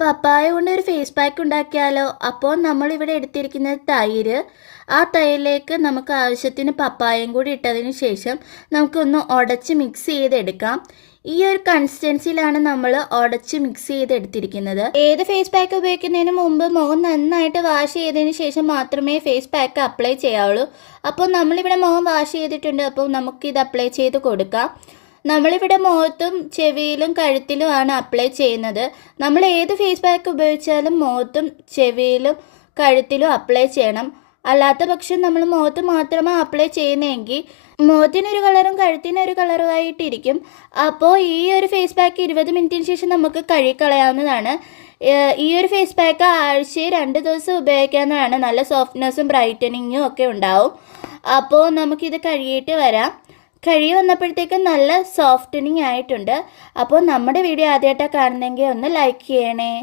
പപ്പായ കൊണ്ട് ഒരു face pack ഉണ്ടാക്കിയാലോ? അപ്പോൾ നമ്മളിവിടെ എടുത്തിരിക്കുന്നത് തൈര്. ആ തൈരിലേക്ക് നമുക്ക് ആവശ്യത്തിന് പപ്പായയും കൂടി ഇട്ടതിന് ശേഷം നമുക്കൊന്ന് ഉടച്ച് മിക്സ് ചെയ്തെടുക്കാം. ഈ ഒരു കൺസിസ്റ്റൻസിയിലാണ് നമ്മൾ ഉടച്ച് മിക്സ് ചെയ്തെടുത്തിരിക്കുന്നത്. ഏത് ഫേസ് പാക്ക് ഉപയോഗിക്കുന്നതിന് മുമ്പ് മുഖം നന്നായിട്ട് വാഷ് ചെയ്തതിന് ശേഷം മാത്രമേ ഫേസ് പാക്ക് അപ്ലൈ ചെയ്യാവുള്ളൂ. അപ്പോൾ നമ്മളിവിടെ മുഖം വാഷ് ചെയ്തിട്ടുണ്ട്. അപ്പോൾ നമുക്കിത് അപ്ലൈ ചെയ്ത് കൊടുക്കാം. നമ്മളിവിടെ മുഖത്തും ചെവിയിലും കഴുത്തിലുമാണ് അപ്ലൈ ചെയ്യുന്നത്. നമ്മൾ ഏത് ഫേസ് പാക്ക് ഉപയോഗിച്ചാലും മുഖത്തും ചെവിയിലും കഴുത്തിലും അപ്ലൈ ചെയ്യണം. അല്ലാത്ത പക്ഷം നമ്മൾ മുഖത്ത് മാത്രമാണ് അപ്ലൈ ചെയ്യുന്നതെങ്കിൽ മുഖത്തിനൊരു കളറും കഴുത്തിനൊരു കളറുമായിട്ടിരിക്കും. അപ്പോൾ ഈ ഒരു ഫേസ് പാക്ക് 20 മിനിറ്റിന് ശേഷം നമുക്ക് കഴുകിക്കളയാവുന്നതാണ്. ഈ ഒരു ഫേസ് പാക്ക് ആഴ്ചയിൽ 2 ദിവസം ഉപയോഗിക്കാവുന്നതാണ്. നല്ല സോഫ്റ്റ്നെസ്സും ബ്രൈറ്റനിങ്ങും ഒക്കെ ഉണ്ടാവും. അപ്പോൾ നമുക്കിത് കഴുകിയിട്ട് വരാം. കഴുകി വന്നപ്പോഴത്തേക്കും നല്ല സോഫ്റ്റനിങ് ആയിട്ടുണ്ട്. അപ്പോൾ നമ്മുടെ വീഡിയോ ആദ്യമായിട്ടാണ് കാണുന്നതെങ്കിൽ ഒന്ന് ലൈക്ക് ചെയ്യണേ.